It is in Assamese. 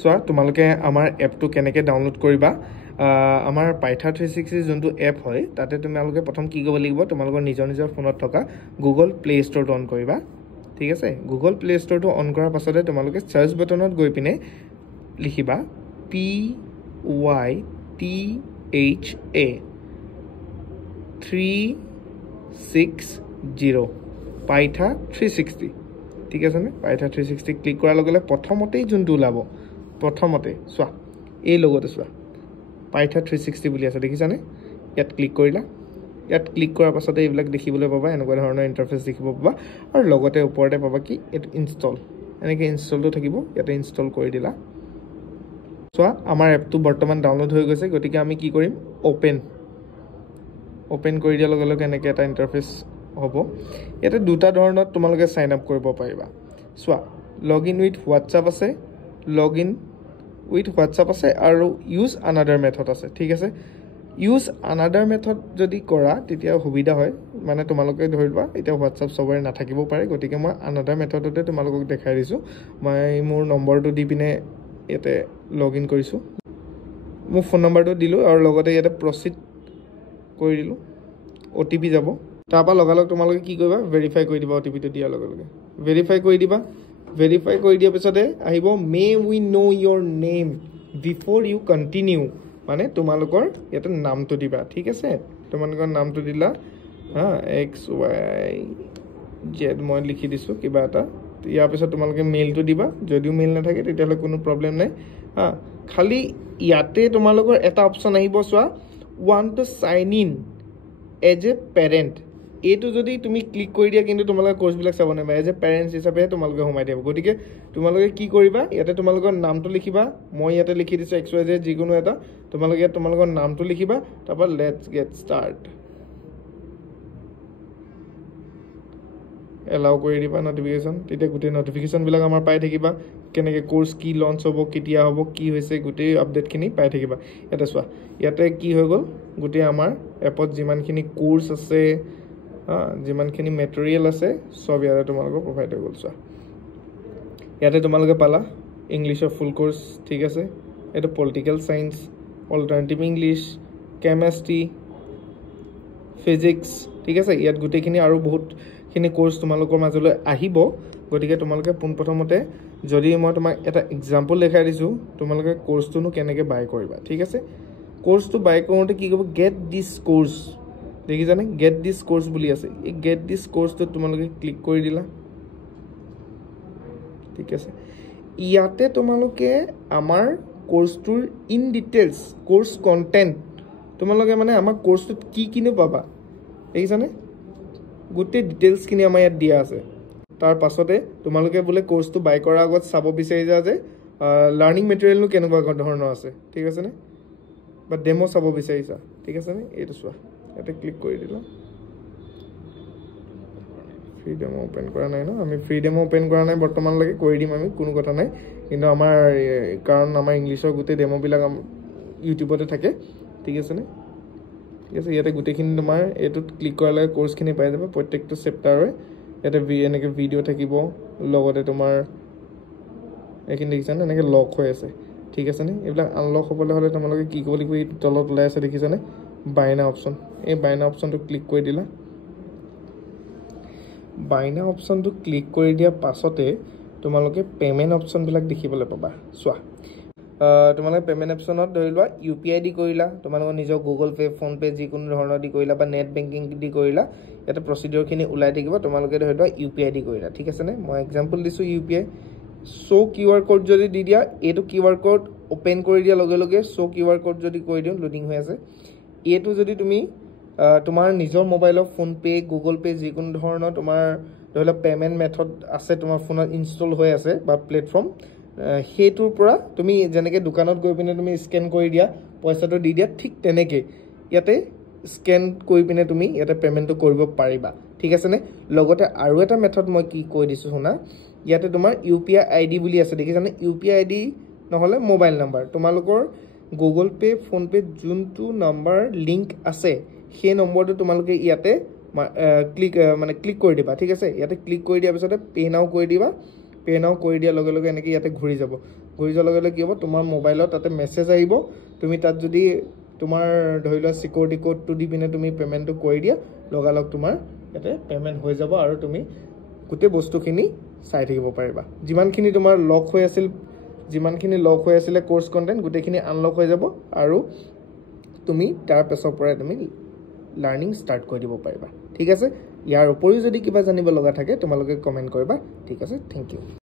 চোৱা তোমালোকে আমাৰ এপটো কেনেকৈ ডাউনলোড কৰিবা আমাৰ পাইথা 360 যোনটো এপ হয় তাতে তোমালোকে প্ৰথম কি কৰিব লাগিব তোমালোকৰ নিজৰ ফোনত থকা গুগল প্লে ষ্টৰটো অন কৰিবা ঠিক আছে গুগল প্লে ষ্টৰটো অন কৰাৰ পাছতে তোমালোকে সাৰ্চ বাটনত গৈ পিনে লিখিবা PYTHA 360 পাইথা 360 ঠিক আছে নে পাইথা 360 ক্লিক কৰাৰ লগে লগে প্ৰথমতেই যোনটো ওলাব প্ৰথমতে চোৱা এই লগতে চোৱা পাইথা 360 বুলি আছে দেখিছানে ইয়াত ক্লিক কৰিলা ইয়াত ক্লিক কৰাৰ পাছতে এইবিলাক দেখিবলৈ পাবা এনেকুৱা ধৰণৰ ইন্টাৰফেস দেখিব পাবা আৰু লগতে ওপৰতে পাবা কি এটো ইনষ্টল এনেকৈ ইনষ্টলটো থাকিব ইয়াতে ইনষ্টল কৰি দিলা চোৱা আমাৰ এপটো বৰ্তমান ডাউনলোড হৈ গৈছে গতিকে আমি কি কৰিম ওপেন কৰি দিয়াৰ লগে লগে এনেকৈ এটা ইন্টাৰফেস হ'ব ইয়াতে দুটা ধৰণত তোমালোকে সাইন আপ কৰিব পাৰিবা চোৱা লগইন উইথ হোৱাটছআপ আছে লগইন উইথ হোৱাটছআপ আছে আৰু ইউজ আনাদাৰ মেথড আছে ঠিক আছে ইউজ আনাদাৰ মেথড যদি কৰা তেতিয়া সুবিধা হয় মানে তোমালোকে ধৰিবা এতিয়া হোৱাটছআপ সবৰে নাথাকিব পাৰে গতিকে মই আনাদাৰ মেথডতে তোমালোকক দেখাই দিছো মই মোৰ নম্বৰটো দি পিনে ইয়াতে লগইন কৰিছো মোৰ ফোন নম্বৰটো দিলো আৰু লগতে ইয়াতে প্ৰসিড কৰি দিলো ওটিপি যাব তাৰপা লগালগ তোমালোকে কি কৰিবা ভেৰিফাই কৰি দিবা ওটিপিটো দিয়াৰ লগে লগে ভেৰিফাই কৰি দিবা ভেৰিফাই কৰি দিয়াৰ পিছতে আহিব may we know your name before you continue মানে তোমালোকৰ ইয়াতে নামটো দিবা ঠিক আছে তোমালোকৰ নামটো দিলা হা XYZ মই লিখি দিছো কিবা এটা ইয়াৰ পিছত তোমালোকে মেইলটো দিবা যদিও মেইল নাথাকে তেতিয়াহলে কোনো প্ৰবলেম নাই হা খালি ইয়াতে তোমালোকৰ এটা অপচন আহিব চোৱা want to sign in as a parent এটো যদি তুমি ক্লিক কৰি দিয়া কিন্তু তোমালোকৰ কোৰ্স বিলাক চাব নাই এজ এ পেৰেন্টস হিচাপে তোমালোকে সোমাই দিব গতিকে তোমালোকে কি কৰিবা ইয়াতে তোমালোকৰ নামটো লিখিবা মই ইয়াতে লিখি দিছো XYZ যিকোনো এটা তোমালোকে তোমালোকৰ নামটো লিখিবা তাৰপা লেটস গেট স্টাৰ্ট এলাও কৰি দিবা নটিফিকেশন তেতিয়া গুটে নটিফিকেশন বিলাক আমাৰ পাই থাকিবা কেনেকে কোৰ্স কি লঞ্চ হ'ব কেতিয়া হ'ব কি হৈছে গুটে আপডেট খিনি পাই থাকিবা ইয়াতে চোৱা ইয়াতে কি হৈ গল গুটে আমাৰ এপত যিমানখিনি কোৰ্স আছে যিমানখিনি মেটেৰিয়েল আছে সব ইয়াতে তোমালোকৰ প্ৰভাইড হৈ গল চোৱা ইয়াতে তোমালোকে পালা ইংলিশৰ ফুল কোৰ্স ঠিক আছে এটা political science alternative English chemistry physics ঠিক আছে ইয়াত গুটেখিনি আৰু বহুত খিনি কোৰ্স তোমালোকৰ মাজলৈ আহিব গতিকে তোমালোকে পোনপ্ৰথমতে যদি মই তোমাক এটা এক্সাম্পল দেখাই দিছো তোমালোকে কোৰ্সটোনো কেনেকৈ বাই কৰিবা ঠিক আছে কোৰ্সটো বাই কৰোতে কি কৰিব গেট দিস কোৰ্স দেখিছানে গেট দিস কোৰ্স বুলি আছে এই গেট দিস কোৰ্সটো তোমালোকে ক্লিক কৰি দিলা ঠিক আছে ইয়াতে তোমালোকে আমাৰ কোৰ্সটোৰ ইন ডিটেইলছ কোৰ্স কন্টেন্ট তোমালোকে মানে আমাৰ কোৰ্সটোত কি কিনে পাবা দেখিছানে গুটে ডিটেইলছ কিনি আমাৰ ইয়াত দিয়া আছে তাৰ পাছতে তোমালোকে বলে কোৰ্সটো বাই কৰাৰ আগত চাব বিচাৰিছা যে লাৰ্নিং মেটেৰিয়েলনো কেনেকুৱা ধৰণৰ আছে ঠিক আছে নে বা ডেমো চাব বিচাৰিছা ঠিক আছে নে এইটো চোৱা এটা ক্লিক কৰি দিলা ফ্ৰী ডেমো ওপেন কৰা নাই ন আমি ফ্ৰী ডেমো ওপেন কৰা নাই বৰ্তমান লাগে কৰি দিম আমি কোনো কথা নাই কিন্তু আমাৰ কাৰণ আমাৰ ইংলিশৰ গুটে ডেমো বিলাক ইউটিউবতে থাকে ঠিক আছে নে ঠিক আছে ইয়াতে গুটেখিনি তোমাৰ এটোত ক্লিক কৰালে কোৰ্সখিনি পাই যাবা প্ৰত্যেকটো চেপ্টাৰৰে ইয়াতে এনেকে ভিডিও থাকিব লগতে তোমাৰ এখিনি দেখিছানে এনেকে লক হৈ আছে ঠিক আছে নে এইবিলাক আনলক হ'বলৈ হলে তোমালোকে কি কৰিব লাগিব এই তলত ওলাই আছে দেখিছানে বাইনা অপচন এই বাইনা অপচনটো ক্লিক কৰি দিলা বাইনা অপচনটো ক্লিক কৰি দিয়া পাছতে তোমালোকে পেমেন্ট অপচন বিলাক দেখিবলৈ পাবা চোৱা তোমালোকে পেমেন্ট অপচনত ধৰিবা ইউপিআই দি কৰিলা তোমালোকৰ নিজৰ গুগল পে ফোন পে যিকোনো ধৰণৰ দি কৰিলা বা নেট বেংকিং দি কৰিলা এটা প্ৰসিডিউৰ খিনি উলাই থাকিব তোমালোকে ধৰিবা ইউপিআই দি কৰিলা ঠিক আছে নে মই এক্সাম্পল দিছো ইউপিআই শো কিউআৰ কোড যদি দি দিয়া এটো কিউআৰ কোড ওপেন কৰি দিয়া লগে লগে শো কিউআৰ কোড যদি কৰি দিও লোডিং হৈ আছে এটো যদি তুমি তোমাৰ নিজৰ মোবাইলৰ ফোন পে গুগল পে যিকোনো ধৰণৰ তোমাৰ ধৰিলা পেমেন্ট মেথড আছে তোমাৰ ফোনত ইনষ্টল হৈ আছে বা প্লেটফৰ্ম হেতুৰ পৰা তুমি যেনেকৈ দোকানত গৈ পিনে তুমি স্ক্যান কৰি দিয়া পইচাটো দি দিয়া ঠিক তেনেকৈ ইয়াতে স্ক্যান কৰি পিনে তুমি ইয়াতে পেমেন্টটো কৰিব পাৰিবা ঠিক আছে নে লগতে আৰু এটা মেথড মই কি কৈ দিছো শুনা ইয়াতে তোমাৰ ইউপিআই আইডি বুলি আছে দেখিছানে ইউপিআই আইডি নহলে মোবাইল নাম্বাৰ তোমালোকৰ গুগল পে ফোন পে যোনটো নাম্বাৰ লিংক আছে সেই নম্বৰটো তোমালোকে ইয়াতে ক্লিক কৰি দিবা ঠিক আছে ইয়াতে ক্লিক কৰি দিয়াৰ পিছতে পে নাও কৰি দিবা পে নাও কৰি দিয়া লগে লগে এনেকৈ ইয়াতে ঘূৰি যাব ঘূৰি যোৱাৰ লগে লগে কি হ'ব তোমাৰ মোবাইলত তাতে মেছেজ আহিব তুমি তাত যদি তোমাৰ ধৰি লোৱা সিকিউৰিটি কোডটো দি পিনে তুমি পেমেন্টটো কৰি দিয়া লগালগ তোমাৰ ইয়াতে পেমেন্ট হৈ যাব আৰু তুমি গোটেই বস্তুখিনি চাই থাকিব পাৰিবা যিমানখিনি তোমাৰ লক হৈ আছিল যিমানখিনি লক হৈ আছিল কোৰ্স কন্টেন্ট গোটেইখিনি আনলক হৈ যাব আৰু তুমি তাৰ পাছৰ পৰা তুমি লাৰ্নিং ষ্টাৰ্ট কৰি দিব পাৰিবা ঠিক আছে ইয়াৰ উপৰিও যদি কিবা জানিব লগা থাকে তোমালোকে কমেন্ট কৰিবা ঠিক আছে থ্যাংক ইউ